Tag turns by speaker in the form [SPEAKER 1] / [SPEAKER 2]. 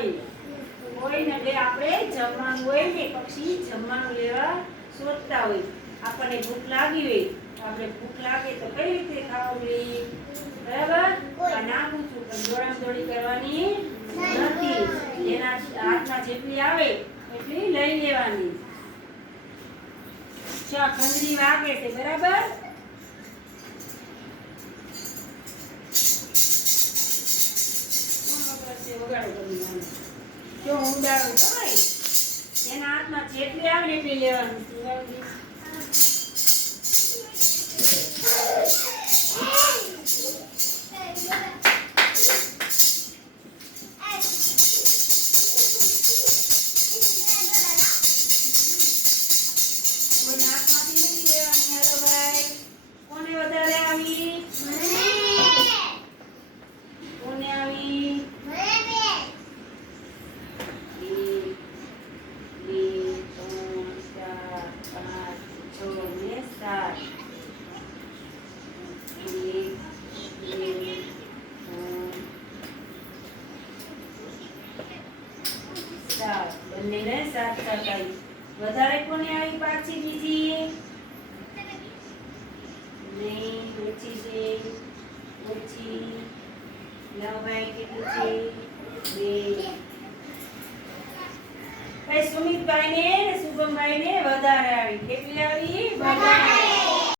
[SPEAKER 1] હોય. હોય ને એટલે આપણે જમવાનું હોય ને પક્ષી જમવાનું લેવા શોધતા હોય. આપણને ભૂખ લાગી હોય આપણે ભૂખ લાગે તો કઈ રીતે ખાવું જોઈએ? બરાબર? આ ના પૂછું, પણ દોડામ દોડી કરવાની નથી. એના હાથમાં જેટલી આવે, એટલી લઈ લેવાની. ચા ખંજરી વાગે છે, બરાબર? વગાડશે? વગાડો તમે મને. જો હું ઉડાડું તો ભાઈ એના હાથમાં જેટલી આવે ને એટલી લેવાની ઉડાડી દે. કોઈના હાથમાંથી નથી લેવાની હાલો ભાઈ કોને વધારે આવી કોને આવી એક, બે, ત્રણ, ચાર, પાંચ, છ ને વધારે કોને આવી પાછી બીજી ઓછી છે ઓછી લાવ ભાઈ કેટલી ભાઈ સુમિતભાઈ ને શુભમભાઈ ને વધારે આવી. કેટલી આવી?